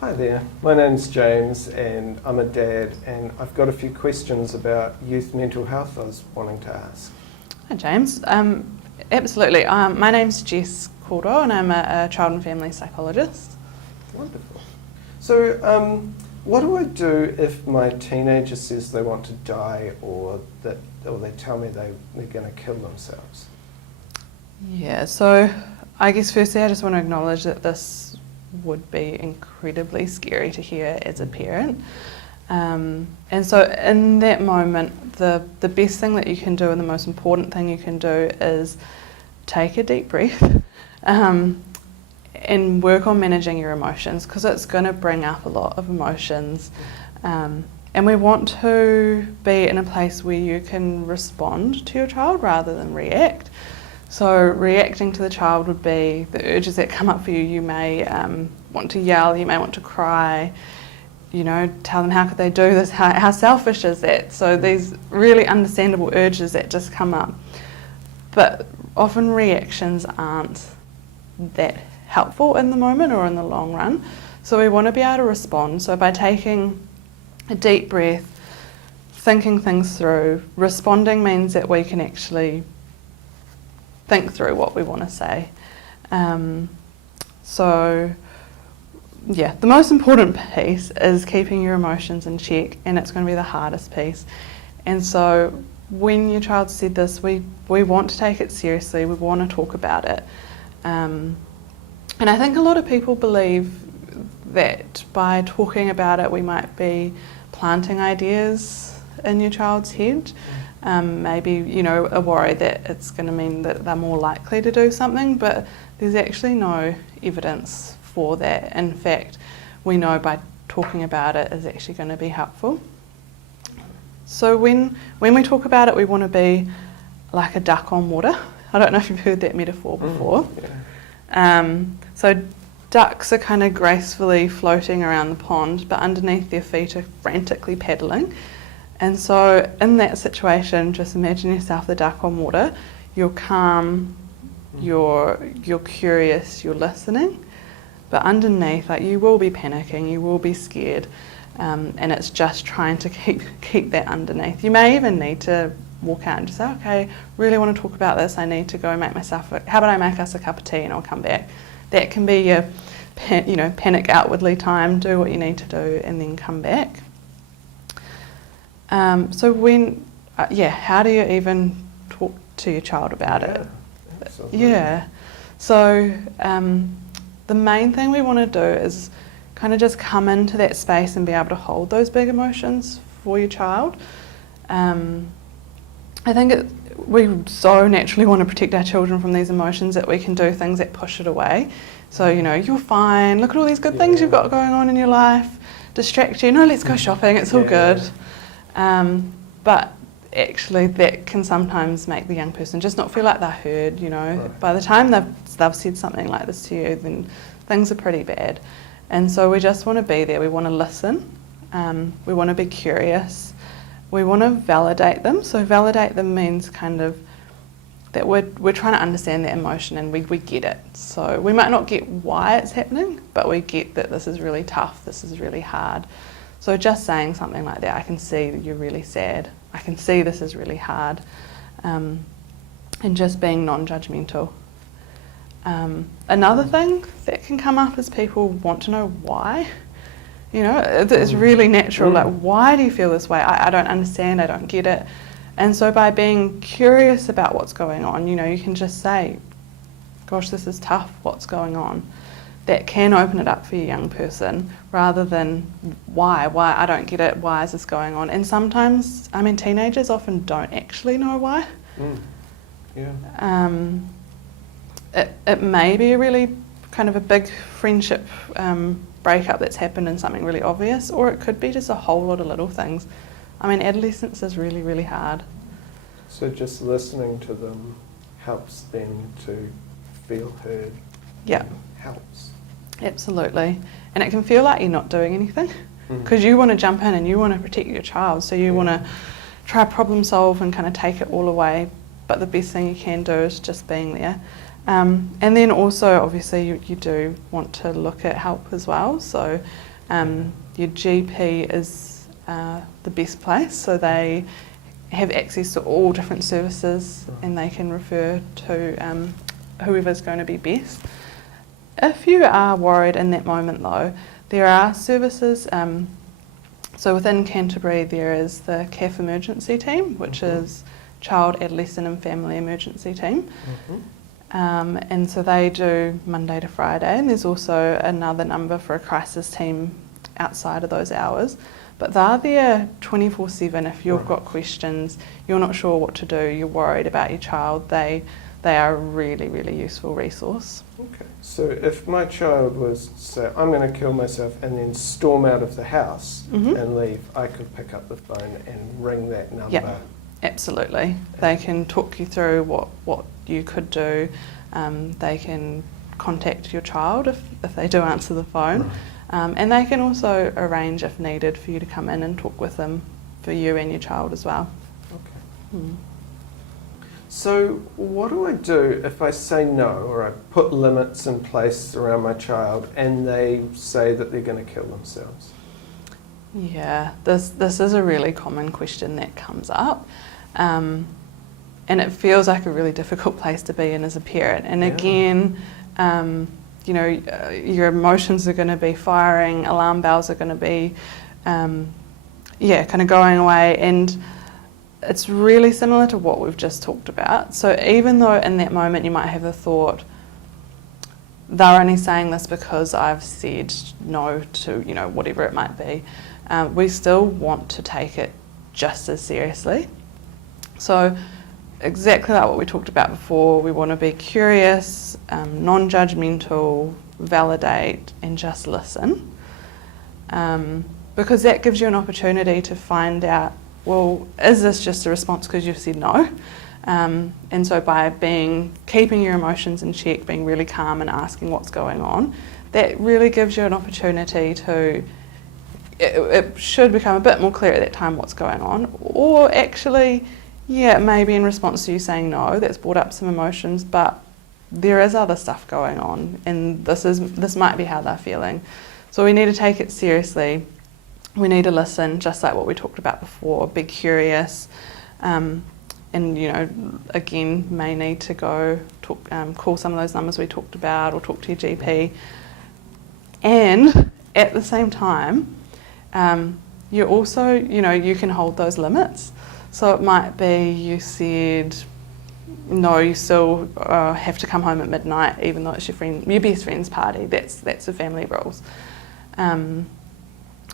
Hi there, my name's James and I'm a dad, and I've got a few questions about youth mental health I was wanting to ask. Hi James, absolutely. My name's Jess Caldwell and I'm a child and family psychologist. Wonderful. So what do I do if my teenager says they want to die or they tell me they're going to kill themselves? Yeah, so I guess firstly I just want to acknowledge that this would be incredibly scary to hear as a parent. And so in that moment, the best thing that you can do and the most important thing you can do is take a deep breath and work on managing your emotions, because it's going to bring up a lot of emotions. And we want to be in a place where you can respond to your child rather than react. So reacting to the child would be the urges that come up for you. You may want to yell, you may want to cry, tell them how could they do this, how selfish is that? So these really understandable urges that just come up. But often reactions aren't that helpful in the moment or in the long run. So we want to be able to respond. So by taking a deep breath, thinking things through, responding means that we can actually think through what we want to say. So yeah, the most important piece is keeping your emotions in check, and it's going to be the hardest piece. And so when your child said this, we want to take it seriously, we want to talk about it. And I think a lot of people believe that by talking about it we might be planting ideas in your child's head. Maybe, a worry that it's going to mean that they're more likely to do something, but there's actually no evidence for that. In fact, we know by talking about it is actually going to be helpful. So when we talk about it, we want to be like a duck on water. I don't know if you've heard that metaphor before. So ducks are kind of gracefully floating around the pond, but underneath their feet are frantically paddling. And so in that situation, just imagine yourself the duck on water. You're calm, you're curious, you're listening, but underneath, you will be panicking, you will be scared, and it's just trying to keep that underneath. You may even need to walk out and just say, okay, really want to talk about this, I need to go make myself, how about I make us a cup of tea and I'll come back. That can be your panic outwardly time, do what you need to do and then come back. So how do you even talk to your child about it? Absolutely. Yeah. So the main thing we want to do is kind of just come into that space and be able to hold those big emotions for your child. I think we so naturally want to protect our children from these emotions that we can do things that push it away. So, you're fine, look at all these good things you've got going on in your life, distract you, let's go shopping, it's all good. But actually that can sometimes make the young person just not feel like they're heard, Right. By the time they've said something like this to you, then things are pretty bad. And so we just want to be there, we want to listen, we want to be curious, we want to validate them. So validate them means kind of that we're trying to understand their emotion and we get it. So we might not get why it's happening, but we get that this is really tough, this is really hard. So just saying something like that, I can see that you're really sad, I can see this is really hard, and just being non-judgmental. Another thing that can come up is people want to know why. It's really natural, like, why do you feel this way? I don't understand, I don't get it. And so by being curious about what's going on, you can just say, gosh, this is tough, what's going on? That can open it up for your young person, rather than why I don't get it, why is this going on? And sometimes, teenagers often don't actually know why. It may be a really kind of a big friendship breakup that's happened in something really obvious, or it could be just a whole lot of little things. Adolescence is really, really hard. So just listening to them helps them to feel heard. Yeah. Helps. Absolutely. And it can feel like you're not doing anything, because you want to jump in and you want to protect your child, so you want to try problem solve and kind of take it all away, but the best thing you can do is just being there. And then also, obviously, you do want to look at help as well. So your GP is the best place. So they have access to all different services and they can refer to whoever's going to be best. If you are worried in that moment though, there are services. So within Canterbury there is the CAF emergency team, which is Child, Adolescent and Family Emergency Team. And so they do Monday to Friday, and there's also another number for a crisis team outside of those hours. But they're there 24/7 if you've got questions, you're not sure what to do, you're worried about your child, they are a really, really useful resource. Okay, so if my child was to say, I'm going to kill myself and then storm out of the house and leave, I could pick up the phone and ring that number? Yeah, absolutely. They can talk you through what you could do. They can contact your child if they do answer the phone. And they can also arrange, if needed, for you to come in and talk with them, for you and your child as well. Okay. So what do I do if I say no, or I put limits in place around my child and they say that they're going to kill themselves? Yeah, this is a really common question that comes up. And it feels like a really difficult place to be in as a parent. And again, you know, your emotions are going to be firing, alarm bells are going to be, kind of going away, and it's really similar to what we've just talked about. So even though in that moment you might have the thought, they're only saying this because I've said no to, you know, whatever it might be, we still want to take it just as seriously. So exactly like what we talked about before, we want to be curious, non-judgmental, validate and just listen, because that gives you an opportunity to find out, well, is this just a response because you've said no? And so by keeping your emotions in check, being really calm and asking what's going on, that really gives you an opportunity to, it should become a bit more clear at that time what's going on, or actually, yeah, maybe in response to you saying no, that's brought up some emotions, but there is other stuff going on, and this might be how they're feeling. So we need to take it seriously. We need to listen, just like what we talked about before, be curious, and you know, again, may need to go call some of those numbers we talked about, or talk to your GP. And at the same time, you also, you know, you can hold those limits. So it might be you said, no, you still have to come home at midnight, even though it's your best friend's party. That's the family rules.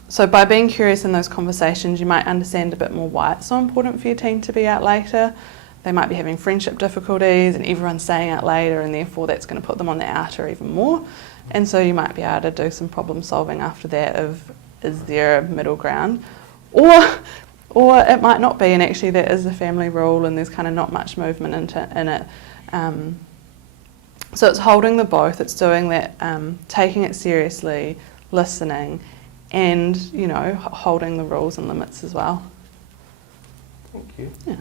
So by being curious in those conversations, you might understand a bit more why it's so important for your teen to be out later. They might be having friendship difficulties and everyone's staying out later, and therefore that's going to put them on the outer even more. And so you might be able to do some problem solving after that of, is there a middle ground? Or it might not be, and actually that is the family rule and there's kind of not much movement in it. So it's holding the both, it's doing that, taking it seriously, listening, and, you know, holding the rules and limits as well. Thank you. Yeah.